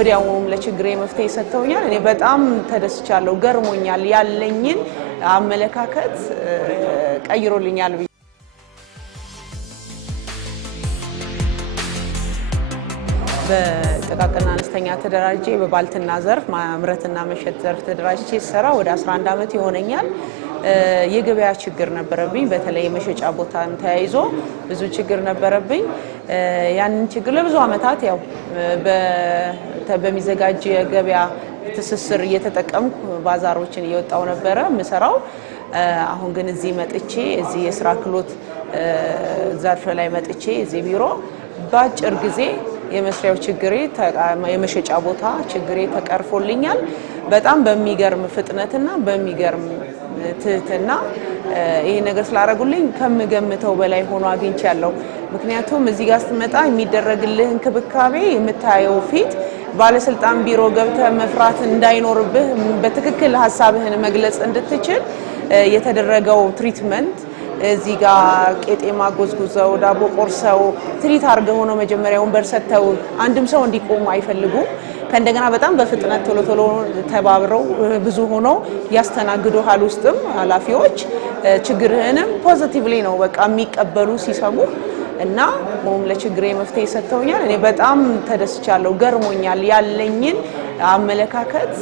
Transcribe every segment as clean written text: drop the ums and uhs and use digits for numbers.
ወዲያውኑም ለችግሬ መፍትሄ ሰጥተውኛል። እኔ በጣም ተደስቻለሁ፣ ገርሞኛል። ያለኝን አመለካከት ቀይሮልኛል። በጥቃቅንና አነስተኛ ተደራጅቼ በባልትና ዘርፍ ማምረትና መሸጥ ዘርፍ ተደራጅቼ ሰራ ወደ 11 ዓመት ይሆነኛል። የገበያ ችግር ነበረብኝ። በተለይ የመሸጫ ቦታን ተያይዞ ብዙ ችግር ነበረብኝ። ያንን ችግር ለብዙ ዓመታት ያው በሚዘጋጅ የገበያ ትስስር እየተጠቀምኩ ባዛሮችን እየወጣው ነበረ ምሰራው። አሁን ግን እዚህ መጥቼ እዚህ የስራ ክህሎት ዘርፍ ላይ መጥቼ እዚህ ቢሮ ባጭር ጊዜ የመስሪያው ችግሬ የመሸጫ ቦታ ችግሬ ተቀርፎልኛል። በጣም በሚገርም ፍጥነትና በሚገርም ትህትና ይሄ ነገር ስላደረጉልኝ ከምገምተው በላይ ሆኖ አግኝቻለሁ። ምክንያቱም እዚህ ጋር ስትመጣ የሚደረግልህ እንክብካቤ የምታየው ፊት ባለስልጣን ቢሮ ገብተህ መፍራት እንዳይኖርብህ በትክክል ሐሳብህን መግለጽ እንድትችል የተደረገው ትሪትመንት እዚህ ጋር ቄጤማ ጎዝጉዘው ዳቦ ቆርሰው ትሪት አድርገው ሆኖ መጀመሪያ ወንበር ሰጥተው አንድም ሰው እንዲቆም አይፈልጉም። ከእንደገና በጣም በፍጥነት ቶሎ ቶሎ ተባብረው ብዙ ሆኖ ያስተናግዱሃል። ውስጥም ኃላፊዎች ችግርህንም ፖዚቲቭሊ ነው በቃ የሚቀበሉ ሲሰሙ እና ለችግሬ መፍትሄ ሰጥተውኛል። እኔ በጣም ተደስቻለሁ፣ ገርሞኛል። ያለኝን አመለካከት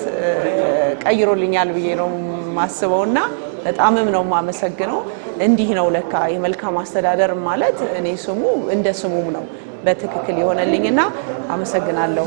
ቀይሮልኛል ብዬ ነው ማስበውና በጣምም ነው ማመሰግነው። እንዲህ ነው ለካ የመልካም አስተዳደር ማለት እኔ ስሙ እንደ ስሙም ነው በትክክል ይሆነልኝና አመሰግናለሁ።